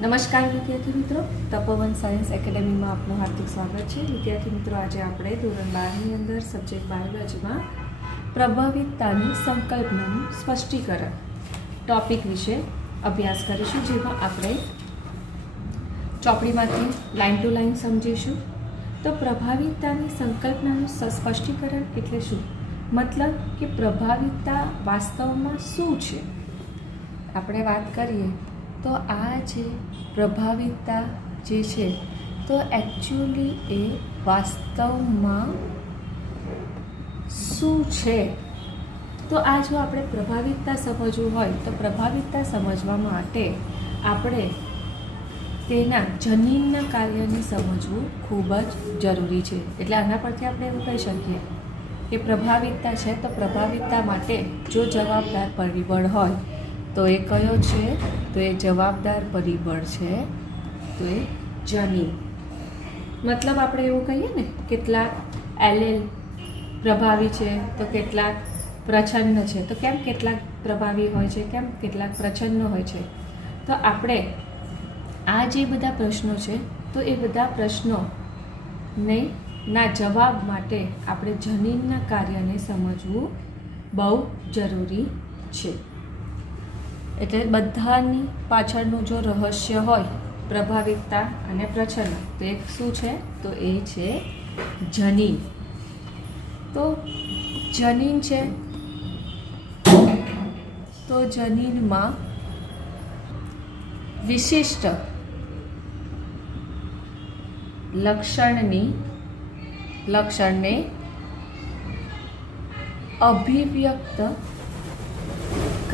નમસ્કાર વિદ્યાર્થી મિત્રો, તપોવન સાયન્સ એકેડેમીમાં આપનું હાર્દિક સ્વાગત છે. વિદ્યાર્થી મિત્રો, આજે આપણે ધોરણ 12ની અંદર સબ્જેક્ટ બાયોલોજીમાં પ્રભાવિતતાની સંકલ્પનાનું સ્પષ્ટીકરણ ટોપિક વિશે અભ્યાસ કરીશું, જેમાં આપણે ચોપડીમાંથી લાઇન ટુ લાઇન સમજીશું. તો પ્રભાવિતતાની સંકલ્પનાનું સ્પષ્ટીકરણ એટલે શું? મતલબ કે પ્રભાવિતતા વાસ્તવમાં શું છે. આપણે વાત કરીએ તો આ જે પ્રભાવિતતા જે છે તો એકચ્યુઅલી એ વાસ્તવમાં શું છે. તો આ જો આપણે પ્રભાવિતતા સમજવું હોય તો પ્રભાવિતતા સમજવા માટે આપણે તેના જનીનના કાર્યને સમજવું ખૂબ જ જરૂરી છે. એટલે આના પરથી આપણે એવું કહી શકીએ કે પ્રભાવિતતા છે તો પ્રભાવિતતા માટે જો જવાબદાર પરિબળ હોય તો એ કયો છે? તો એ જવાબદાર પરિબળ છે તો એ જનીન. મતલબ આપણે એવું કહીએ ને, કેટલાક એલેલ પ્રભાવી છે તો કેટલાક પ્રચ્છન્ન છે. તો કેમ કેટલાક પ્રભાવી હોય છે, કેમ કેટલાક પ્રચ્છન્ન હોય છે? તો આપણે આ જે બધા પ્રશ્નો છે તો એ બધા પ્રશ્નોને ના જવાબ માટે આપણે જનીનના કાર્યને સમજવું બહુ જરૂરી છે. એટલે બધાની પાછળનું જો રહસ્ય હોય પ્રભાવિતતા અને પ્રચ્છન્ન, તો એક શું છે? તો એ છે જનીન. તો જનીન છે તો જનીનમાં વિશિષ્ટ લક્ષણને અભિવ્યક્ત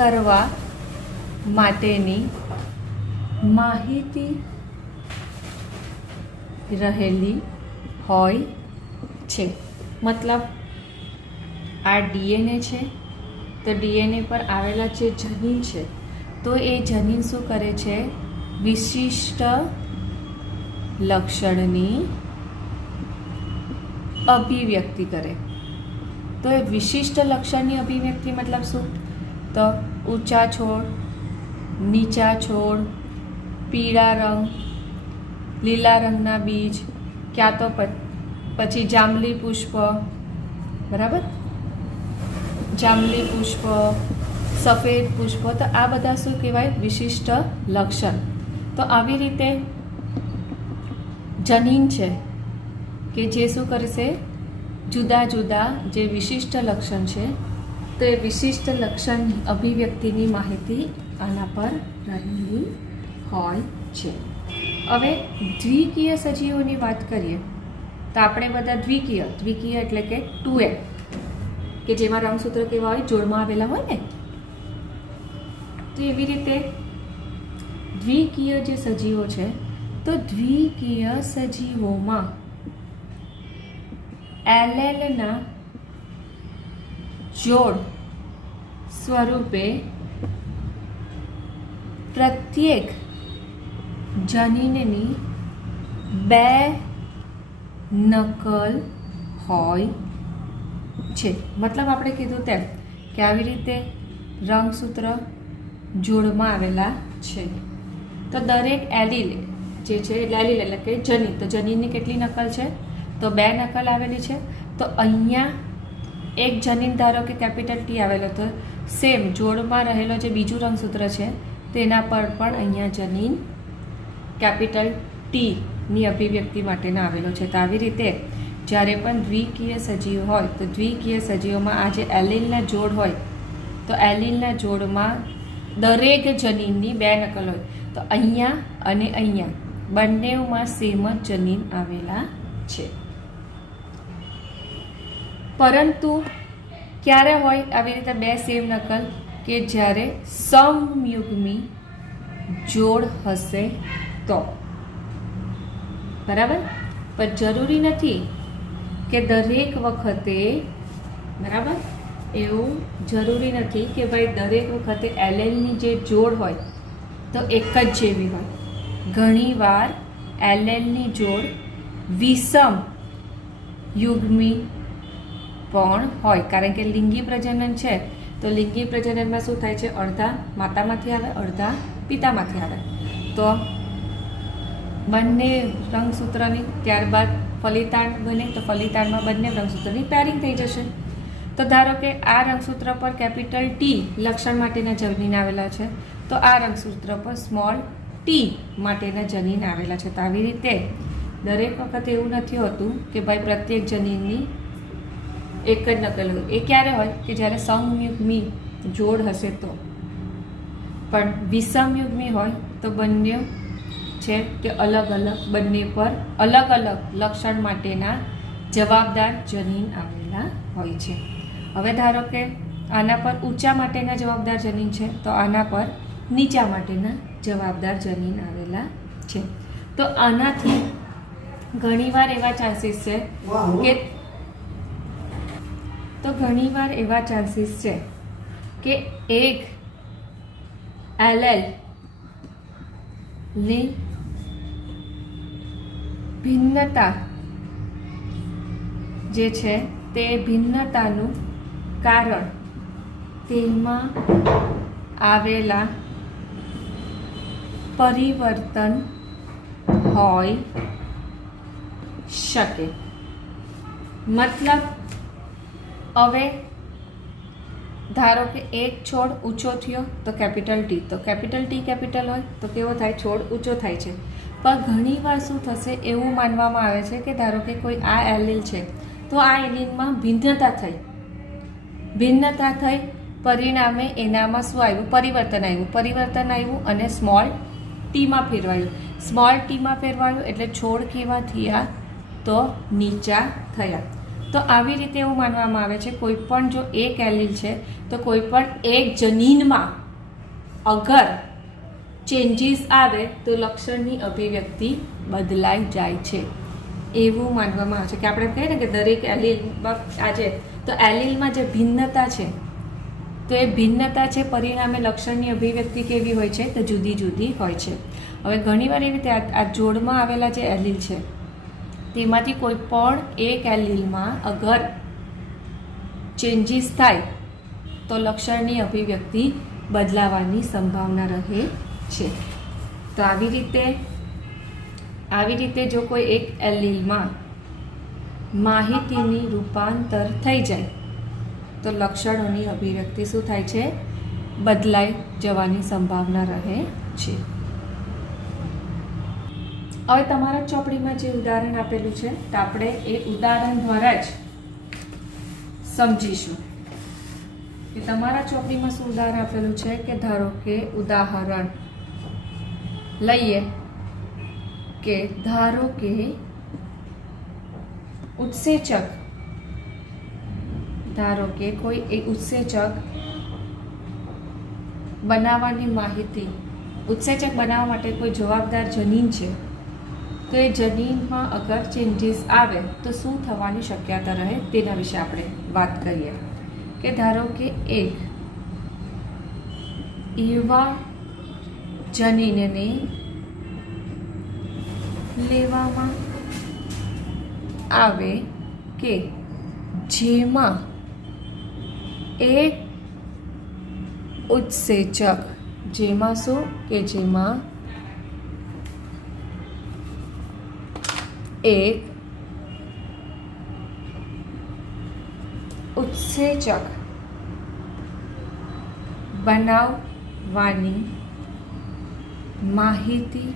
કરવા માટેની માહિતી રહેલી હોય છે. મતલબ આ ડીએનએ છે તો ડીએનએ પર આવેલા જે જનીન છે તો એ જનીન શું કરે છે? વિશિષ્ટ લક્ષણની અભિવ્યક્તિ કરે. તો એ વિશિષ્ટ લક્ષણની અભિવ્યક્તિ મતલબ શું? તો ઊંચા છોડ, નીચા છોડ, પીળા રંગ, લીલા રંગના બીજ, ક્યાં તો પછી જાંબલી પુષ્પ, બરાબર, જાંબલી પુષ્પ, સફેદ પુષ્પ. તો આ બધા શું કહેવાય? વિશિષ્ટ લક્ષણ. તો આવી રીતે જનીન છે કે જે શું કરશે? જુદા જુદા જે વિશિષ્ટ લક્ષણ છે તો એ વિશિષ્ટ લક્ષણની અભિવ્યક્તિની માહિતી આના પર રહેલી હોય છે. હવે દ્વિકીય સજીવોની વાત કરીએ તો આપણે બધા દ્વિકીય એટલે કે 2M, કે જેમાં રંગસૂત્ર કેવા હોય? જોડમાં આવેલા હોય ને. તો એવી રીતે દ્વિકીય જે સજીવો છે તો દ્વિકીય સજીવોમાં એલેલના જોડ સ્વરૂપે પ્રત્યેક જનીનની 2 નકલ હોય છે. મતલબ આપણે કીધું તેમ કે આવી રીતે રંગસૂત્ર જોડમાં આવેલા છે તો દરેક એલીલ જે છે એલીલ એટલે કે જનીન, તો જનીનની કેટલી નકલ છે? તો 2 નકલ આવેલી છે. તો અહીંયા એક જનીન ધારો કે કેપિટલ ટી આવેલો, તો સેમ જોડમાં રહેલો જે બીજું રંગસૂત્ર છે તેના પર પણ અહીંયા જનીન કેપિટલ ટીની અભિવ્યક્તિ માટેના આવેલો છે. તો આવી રીતે જ્યારે પણ દ્વિકીય સજીવ હોય તો દ્વિકીય સજીવોમાં આ જે એલીલના જોડ હોય તો એલીલના જોડમાં દરેક જનીનની 2 નકલ હોય. તો અહીંયા અને અહીંયા બંનેમાં સેમ જ જનીન આવેલા છે. પરંતુ ક્યારે હોય આવી રીતે 2 સેમ નકલ? કે જ્યારે સમયુગ્મી જોડ હશે તો, બરાબર. પણ જરૂરી નથી કે દરેક વખતે, બરાબર, એવું જરૂરી નથી કે ભાઈ દરેક વખતે એલેલની જે જોડ હોય તો એક જ જેવી હોય. ઘણીવાર એલેલની જોડ વિષમ યુગ્મી પણ હોય, કારણ કે લિંગી પ્રજનન છે તો લિંગી પ્રજનનમાં શું થાય છે? અડધા માતામાંથી આવે, અડધા પિતામાંથી આવે. તો બંને રંગસૂત્રની, ત્યારબાદ ફલિતાંડ બને તો ફલિતાંડમાં બંને રંગસૂત્રની પેરિંગ થઈ જશે. તો ધારો કે આ રંગસૂત્ર પર કેપિટલ ટી લક્ષણ માટેના જનીન આવેલા છે, તો આ રંગસૂત્ર પર સ્મોલ ટી માટેના જનીન આવેલા છે. તો આવી રીતે દરેક વખતે એવું નથી હોતું કે ભાઈ પ્રત્યેક જનીનની એક જ નકલ હોય. એ ક્યારે હોય કે જ્યારે સમયુગ્મી જોડ હશે તો. પણ વિષમયુગ્મી હોય તો બંને છે કે અલગ અલગ, બંને પર અલગ અલગ લક્ષણ માટેના જવાબદાર જનીન આવેલા હોય છે. હવે ધારો કે આના પર ઊંચા માટેના જવાબદાર જનીન છે, તો આના પર નીચા માટેના જવાબદાર જનીન આવેલા છે. તો આનાથી ઘણીવાર એવા ચાન્સીસ છે કે એક એલેલ ની ભિન્નતા જે છે તે ભિન્નતાનું કારણ તેમાં આવેલા પરિવર્તન હોઈ શકે. મતલબ હવે ધારો કે એક છોડ ઊંચો થયો તો કેપિટલ ટી, તો કેપિટલ ટી કેપિટલ હોય તો કેવો થાય, છોડ ઊંચો થાય છે. પણ ઘણીવાર શું થશે, એવું માનવામાં આવે છે કે ધારો કે કોઈ આ એલીલ છે તો આ એલીલમાં ભિન્નતા થઈ પરિણામે એનામાં શું આવ્યું, પરિવર્તન આવ્યું અને સ્મોલ ટીમાં ફેરવાયું. એટલે છોડ કેવા થયા, તો નીચા થયા. તો આવી રીતે એવું માનવામાં આવે છે કોઈ પણ જો એક એલીલ છે તો કોઈ પણ એક જનીનમાં અગર ચેન્જીસ આવે તો લક્ષણની અભિવ્યક્તિ બદલાઈ જાય છે, એવું માનવામાં આવે છે. કે આપણે કહીએ ને કે દરેક એલીલમાં આજે તો એલીલમાં જે ભિન્નતા છે તો એ ભિન્નતા છે પરિણામે લક્ષણની અભિવ્યક્તિ કેવી હોય છે, તો જુદી જુદી હોય છે. હવે ઘણીવાર એવી રીતે આ જોડમાં આવેલા જે એલીલ છે તેમાંથી કોઈ પણ એક એલીલમાં અગર ચેન્જીસ થાય તો લક્ષણની અભિવ્યક્તિ બદલાવાની સંભાવના રહે છે. તો આવી રીતે જો કોઈ એક એલીલમાં માહિતીની રૂપાંતર થઈ જાય તો લક્ષણોની અભિવ્યક્તિ શું થાય છે, બદલાઈ જવાની સંભાવના રહે છે. હવે તમારા ચોપડીમાં જે ઉદાહરણ આપેલું છે તો આપણે એ ઉદાહરણ દ્વારા જ સમજીશું કે તમારા ચોપડીમાં શું ઉદાહરણ આપેલું છે. કે ધારો કે ઉદાહરણ લઈએ કે ધારો કે ઉત્સેચક, ધારો કે કોઈ એક ઉત્સેચક બનાવવાની માહિતી, ઉત્સેચક બનાવવા માટે કોઈ જવાબદાર જનીન છે તો એ જનીનમાં અગર ચેન્જીસ આવે તો શું થવાની શક્યતા રહે તેના વિશે આપણે વાત કરીએ. કે ધારો કે એક એવા જનીનને લેવામાં આવે કે જેમાં એક ઉત્સેચક, જેમાં શું કે જેમાં એક ઉત્સેચક બનાવવાની માહિતી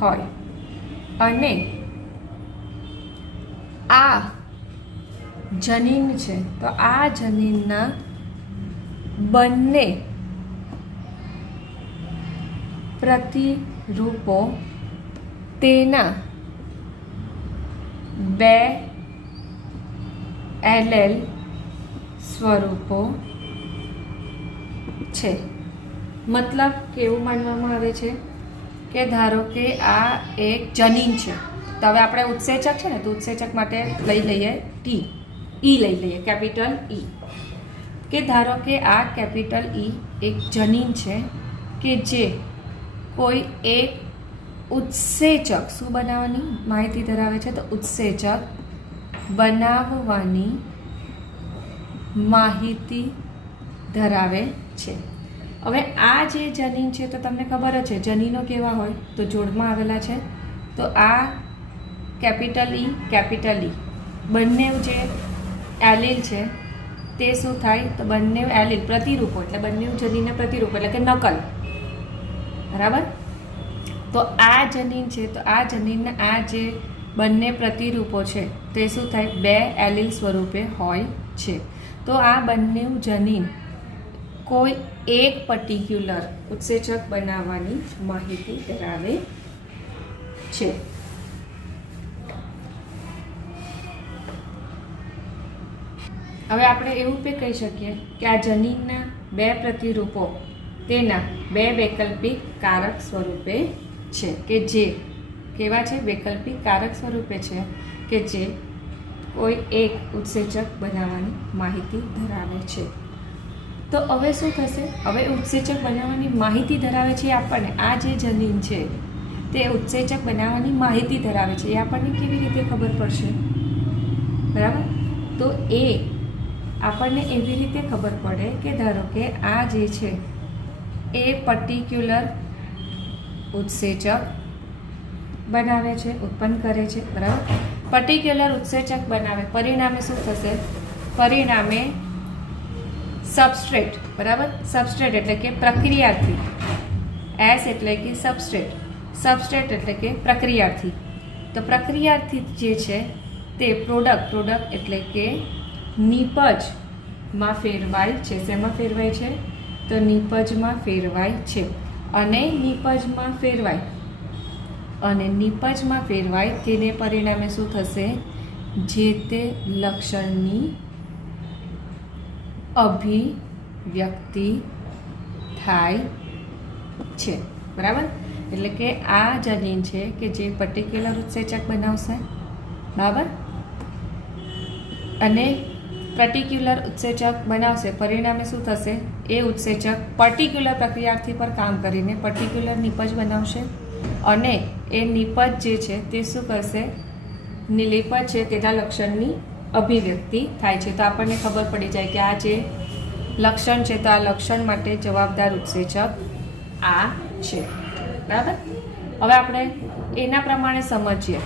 હોય અને આ જનીન છે તો આ જનીનના બંને પ્રતિરૂપો તેના બે એલેલ સ્વરૂપો છે. મતલબ કે એવું માનવામાં આવે છે કે ધારો કે આ એક જનીન છે તો હવે આપણે ઉત્સેચક છે ને તો ઉત્સેચક માટે લઈ લઈએ ટી, લઈ લઈએ કેપિટલ ઈ. કે ધારો કે આ કેપિટલ ઈ એક જનીન છે કે જે કોઈ એક ઉત્સેચક શું બનાવવાની માહિતી ધરાવે છે, તો ઉત્સેચક બનાવવાની માહિતી ધરાવે છે. હવે આ જે જનીન છે તો તમને ખબર જ છે જનીનો કેવા હોય તો જોડમાં આવેલા છે. તો આ કેપિટલ ઈ બંને જે એલીલ છે તે શું થાય તો બંને એલીલ પ્રતિરૂપો એટલે બંને જનીનના પ્રતિરૂપો એટલે કે નકલ. બરાબર. તો આ જનીન છે તો આ જનીનના આ જે બંને પ્રતિરૂપો છે તે શું થાય બે એલીલ સ્વરૂપે હોય છે. તો આ બંને જનીન કોઈ એક પર્ટિક્યુલર ઉત્સેચક બનાવવાની માહિતી ધરાવે છે. હવે આપણે એવું પણ કહી શકીએ કે આ જનીનના બે પ્રતિરૂપો તેના બે વૈકલ્પિક કારક સ્વરૂપે છે કે જે કેવા છે વૈકલ્પિક કારક સ્વરૂપે છે કે જે કોઈ એક ઉત્સેચક બનાવવાની માહિતી ધરાવે છે. તો હવે શું થશે હવે ઉત્સેચક બનાવવાની માહિતી ધરાવે છે આપણને આ જે જનીન છે તે ઉત્સેચક બનાવવાની માહિતી ધરાવે છે એ આપણને કેવી રીતે ખબર પડશે. બરાબર. તો એ આપણને એવી રીતે ખબર પડે કે ધારો કે આ જે છે એ પર્ટિક્યુલર ઉત્સેચક બનાવે છે ઉત્પન્ન કરે છે. બરાબર. પર્ટિક્યુલર ઉત્સેચક બનાવે પરિણામે શું થશે પરિણામે સબસ્ટ્રેટ. બરાબર. સબસ્ટ્રેટ એટલે કે પ્રક્રિયાર્થી. એસ એટલે કે સબસ્ટ્રેટ એટલે કે પ્રક્રિયાર્થી. તો પ્રક્રિયાર્થી જે છે તે પ્રોડક્ટ એટલે કે નિપજમાં ફેરવાય છે. શેમાં ફેરવાય છે તો નિપજમાં ફેરવાય છે. અને નિપજમાં ફેરવાય તેને પરિણામે શું થશે જે તે લક્ષણની અભિવ્યક્તિ થાય છે. બરાબર. એટલે કે આ જનીન છે કે જે પર્ટિક્યુલર ઉત્સેચક બનાવશે. બરાબર. અને પર્ટિક્યુલર ઉત્સેચક બનાવશે પરિણામે શું થશે એ ઉત્સેચક પર્ટિક્યુલર પ્રક્રિયાર્થી પર કામ કરીને પર્ટિક્યુલર નિપજ બનાવશે. અને એ નિપજ જે છે તે શું કરશે નિપજ છે તેના લક્ષણની અભિવ્યક્તિ થાય છે. તો આપણને ખબર પડી જાય કે આ જે લક્ષણ છે તો આ લક્ષણ માટે જવાબદાર ઉત્સેચક આ છે. બરાબર. હવે આપણે એના પ્રમાણે સમજીએ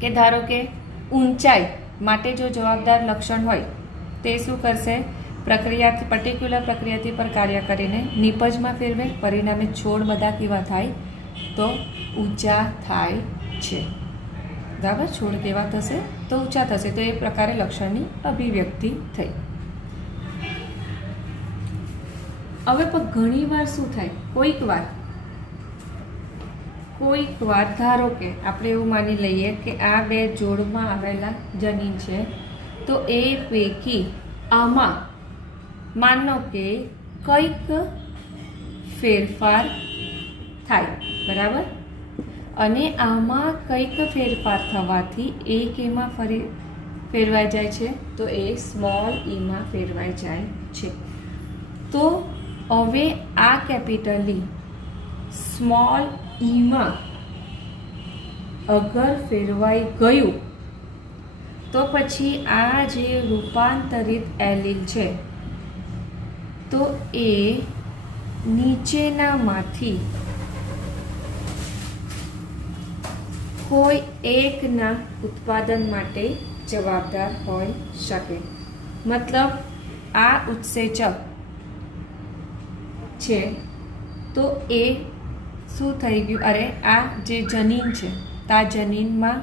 કે ધારો કે ઊંચાઈ માટે જો જવાબદાર લક્ષણ હોય તે શું કરશે પ્રક્રિયાથી પર્ટિક્યુલર પ્રક્રિયાથી પર કાર્ય કરીને નિપજમાં ફેરવે પરિણામે છોડ બધા કેવા થાય તો ઊંચા થાય છે. બરાબર. છોડ કેવા થશે તો ઊંચા થશે. તો એ પ્રકારે લક્ષણની અભિવ્યક્તિ થઈ. હવે પણ ઘણીવાર શું થાય કોઈક વાર ધારો કે આપણે એવું માની લઈએ કે આ બે જોડમાં આવેલા જનીન છે તો એ પૈકી આમાં માનો કે કંઈક ફેરફાર થાય. બરાબર. અને આમાં કંઈક ફેરફાર થવાથી એક એમાં ફેરવાઈ જાય છે તો એ સ્મોલ ઈમાં ફેરવાઈ જાય છે. તો હવે આ કેપિટલ ઈ સ્મોલ ઈમાં અગર ફેરવાઈ ગયું તો પછી આ જે રૂપાંતરિત એલીલ છે તો એ નીચેનામાંથી કોઈ એકના ઉત્પાદન માટે જવાબદાર હોઈ શકે. મતલબ આ ઉત્સેચક છે તો એ શું થઈ ગયું આ જે જનીન છે તો આ જનીનમાં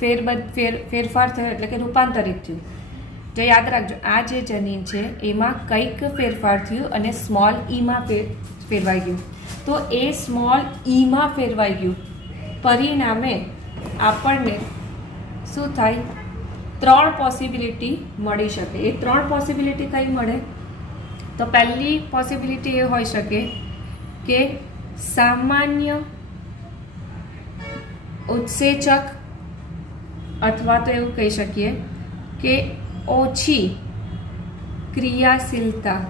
ફેરફાર થયો એટલે કે રૂપાંતરિત થયું. જો યાદ રાખજો આ જે જનીન છે એમાં કંઈક ફેરફાર થયું અને સ્મોલ ઈમાં ફેરવાઈ ગયું. તો એ સ્મોલ ઈમાં ફેરવાઈ ગયું પરિણામે આપણને શું થાય 3 પોસિબિલિટી મળી શકે. એ 3 પોસિબિલિટી કઈ મળે તો પહેલી પોસિબિલિટી એ હોઈ શકે કે સામાન્ય ઉત્સેચક અથવા તો એવું કહી શકીએ કે ઓછી ક્રિયાશીલતા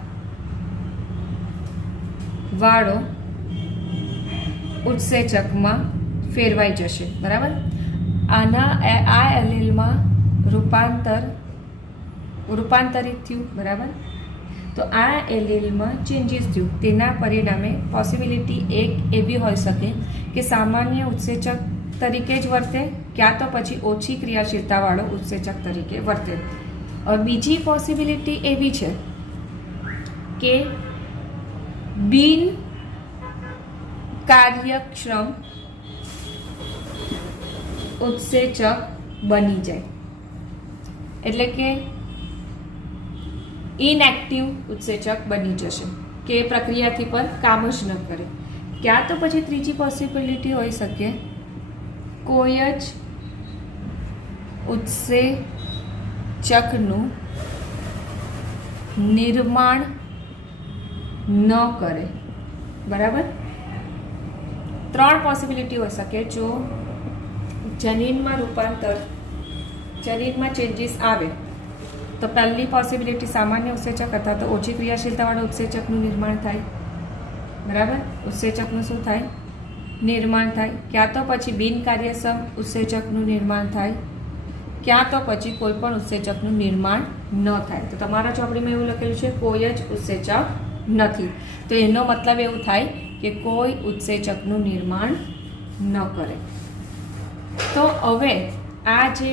વાળો ઉત્સેચકમાં ફેરવાઈ જશે. બરાબર. આ એલીલમાં રૂપાંતરિત થયું. બરાબર. તો આ એલીલમાં ચેન્જીસ થયું, તેના પરિણામે પોસિબિલિટી એક એવી હોઈ શકે કે સામાન્ય ઉત્સેચક તરીકે જ વર્તે, ક્યાં તો પછી ઓછી ક્રિયાશીલતાવાળો ઉત્સેચક તરીકે વર્તે. હવે બીજી પોસિબિલિટી એવી છે કે બિન કાર્યક્ષમ ઉત્સેચક બની જાય, એટલે કે ઇનએક્ટિવ ઉત્સેચક બની જશે કે પ્રક્રિયાથી પર કામ જ ન કરે. ક્યાં તો પછી ત્રીજી પોસિબિલિટી હોઈ શકે, કોઈ જ ઉત્સેચકનું નિર્માણ ન કરે. બરાબર, ત્રણ પોસિબિલિટી હોઈ શકે. જો જનીનમાં ચેન્જીસ આવે તો પહેલી પોસિબિલિટી સામાન્ય ઉત્સેચક અથવા તો ઓછી ક્રિયાશીલતાવાળા ઉત્સેચકનું નિર્માણ થાય. બરાબર, ઉત્સેચકનું શું થાય? નિર્માણ થાય. ક્યાં તો પછી બિનકાર્યક્ષમ ઉત્સેચકનું નિર્માણ થાય, ક્યાં તો પછી કોઈ પણ ઉત્સેચકનું નિર્માણ ન થાય. તો તમારા ચોપડીમાં એવું લખેલું છે કોઈ જ ઉત્સેચક નથી. તો એનો મતલબ એવું થાય કે કોઈ ઉત્સેચકનું નિર્માણ ન કરે. તો હવે આ જે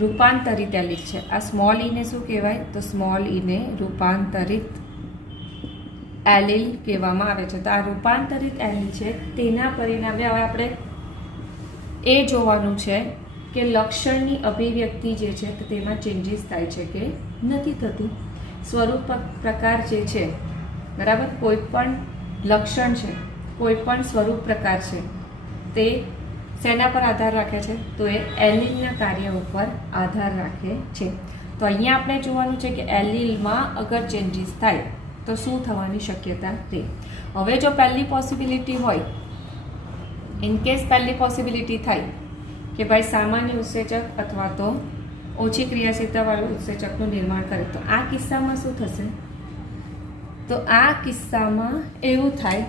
રૂપાંતરિત એલીલ છે, આ સ્મોલ ઈને શું કહેવાય? તો સ્મોલ ઈને રૂપાંતરિત એલીલ કહેવામાં આવે છે. તો આ રૂપાંતરિત એલીલ છે, તેના પરિણામે હવે આપણે એ જોવાનું છે કે લક્ષણની અભિવ્યક્તિ જે છે તો તેમાં ચેન્જીસ થાય છે કે નથી થતું. સ્વરૂપ પ્રકાર જે છે, બરાબર, કોઈ પણ લક્ષણ છે, કોઈ પણ સ્વરૂપ પ્રકાર છે, તે શેના પર આધાર રાખે છે? તો એ એલીલના કાર્ય ઉપર આધાર રાખે છે. તો અહીંયા આપણે જોવાનું છે કે એલીલમાં અગર ચેન્જીસ થાય તો શું થવાની શક્યતા રહે. હવે જો પહેલી પોસિબિલિટી હોય, ઇનકેસ પહેલી પોસિબિલિટી થાય કે ભાઈ સામાન્ય ઉત્સેચક અથવા તો ઓછી ક્રિયાશીલતાવાળું ઉત્સેચકનું નિર્માણ કરે, તો આ કિસ્સામાં શું થશે? તો આ કિસ્સામાં એવું થાય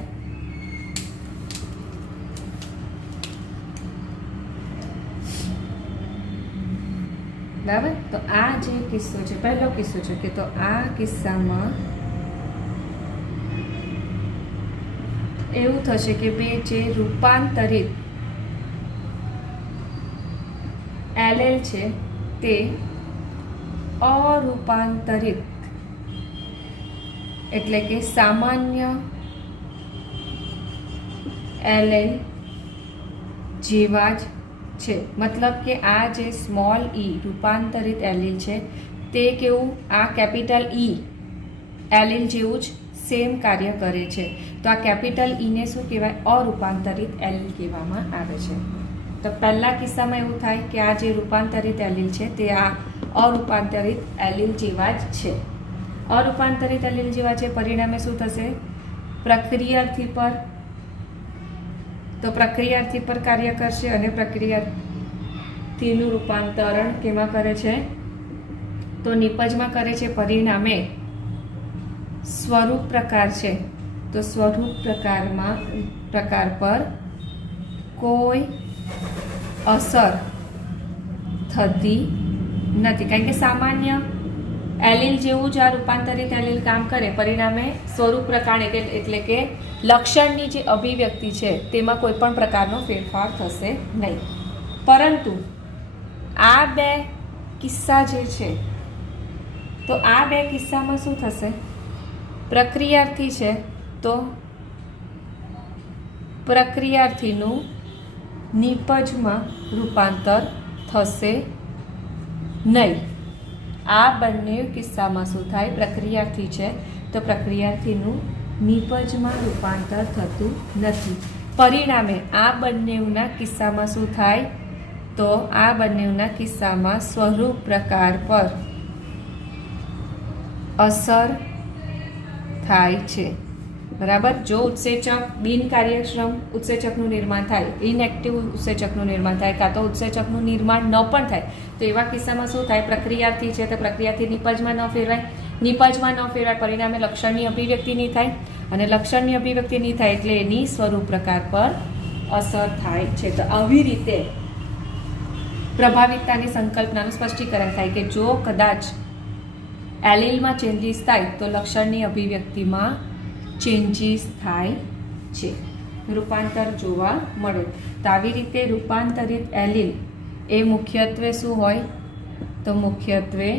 બરાબર. તો આ જે કિસ્સો છે, પહેલો કિસ્સો છે કે તો આ કિસ્સામાં એવું થશે કે બે જે રૂપાંતરિત એલેલ છે તે અરૂપાંતરિત એટલે કે સામાન્ય એલેલ જેવા જ છે. મતલબ કે આ જે સ્મોલ ઈ રૂપાંતરિત એલીલ છે તે કેવું આ કેપિટલ ઈ એલીલ જેવું જ સેમ કાર્ય કરે છે. તો આ કેપિટલ ઈને શું કહેવાય? અરૂપાંતરિત એલીલ કહેવામાં આવે છે. તો પહેલા કિસ્સામાં એવું થાય કે આ જે રૂપાંતરિત એલીલ છે તે આ અરૂપાંતરિત એલીલ જેવા જ છે. અરૂપાંતરિત એલીલ જેવા છે, પરિણામે શું થશે? પ્રક્રિયાર્થી પર, તો પ્રક્રિયાર્થી પર કાર્ય કરશે અને પ્રક્રિયાર્થીનું રૂપાંતરણ કેમાં કરે છે? તો નિપજમાં કરે છે. પરિણામે સ્વરૂપ પ્રકાર છે, તો સ્વરૂપ પ્રકાર પર કોઈ અસર થતી નથી, કારણ કે સામાન્ય એલીલ જેવું જ આ રૂપાંતરિત એલીલ કામ કરે. પરિણામે સ્વરૂપ પ્રકાર એટલે કે લક્ષણની જે અભિવ્યક્તિ છે તેમાં કોઈ પણ પ્રકારનો ફેરફાર થશે નહીં. પરંતુ આ બે કિસ્સા જે છે, તો આ બે કિસ્સામાં શું થશે? પ્રક્રિયાર્થી છે તો પ્રક્રિયાર્થીનું નિપજમાં રૂપાંતર થશે નહીં. આ બંને કિસ્સામાં શું થાય? પ્રક્રિયાર્થી છે તો પ્રક્રિયાર્થીનું નિપજમાં રૂપાંતર થતું નથી. પરિણામે આ બંનેના કિસ્સામાં શું થાય? તો આ બંનેના કિસ્સામાં સ્વરૂપ પ્રકાર પર અસર થાય છે. બરાબર. જો ઉત્સેચક બિનકાર્યક્ષમ ઉત્સેચકનું નિર્માણ થાય, ઇનએક્ટિવ ઉત્સેચકનું નિર્માણ થાય, કાં તો ઉત્સેચકનું નિર્માણ ન પણ થાય, તો એવા કિસ્સામાં શું થાય? પ્રક્રિયાર્થી છે તો પ્રક્રિયાથી નિપજમાં ન ફેરવાય, નિપજમાં ન ફેરવાય, પરિણામે લક્ષણની અભિવ્યક્તિ નહીં થાય, અને લક્ષણની અભિવ્યક્તિ નહીં થાય એટલે એની સ્વરૂપ પ્રકાર પર અસર થાય છે. તો આવી રીતે પ્રભાવિતતાની સંકલ્પનાનું સ્પષ્ટીકરણ થાય કે જો કદાચ એલીલમાં ચેન્જીસ થાય તો લક્ષણની અભિવ્યક્તિમાં ચેન્જીસ થાય છે, રૂપાંતર જોવા મળે. તો આવી રીતે રૂપાંતરિત એલીલ એ મુખ્યત્વે શું હોય? તો મુખ્યત્વે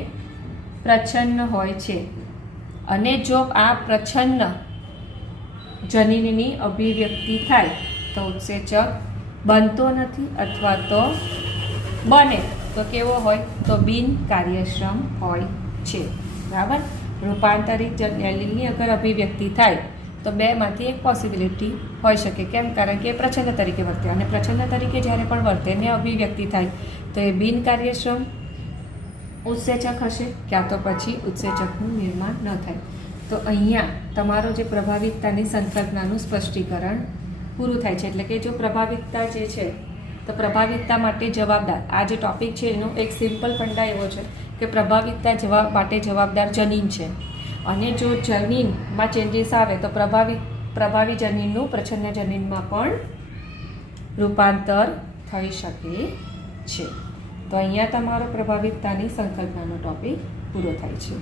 પ્રચ્છન્ન હોય છે. અને જો આ પ્રચ્છન્ન જનીનની અભિવ્યક્તિ થાય તો ઉત્સેચક બનતો નથી, અથવા તો બને તો કેવો હોય? તો બિનકાર્યક્ષમ હોય છે. બરાબર. રૂપાંતરિત એલીલની અગર અભિવ્યક્તિ થાય તો બેમાંથી એક પોસિબિલિટી હોઈ શકે. કેમ? કારણ કે એ પ્રચ્છન્ન તરીકે વર્તે, અને પ્રચ્છન્ન તરીકે જ્યારે પણ વર્તે ને અભિવ્યક્તિ થાય તો એ બિનકાર્યક્ષમ ઉત્સેચક હશે, ક્યાં તો પછી ઉત્સેચકનું નિર્માણ ન થાય. તો અહીંયા તમારો જે પ્રભાવિતતાની સંકલ્પનાનું સ્પષ્ટીકરણ પૂરું થાય છે. એટલે કે જો પ્રભાવિતતા જે છે તો પ્રભાવિતતા માટે જવાબદાર, આ જે ટૉપિક છે એનો એક સિમ્પલ ફંડા એવો છે કે પ્રભાવિતતા માટે જવાબદાર જનીન છે, અને જો જનીનમાં ચેન્જીસ આવે તો પ્રભાવી જનીનનું પ્રચ્છન્ન જનીનમાં પણ રૂપાંતર થઈ શકે છે. તો અહીંયા તમારો પ્રભાવિતતાની સંકલ્પનાનો ટૉપિક પૂરો થાય છે.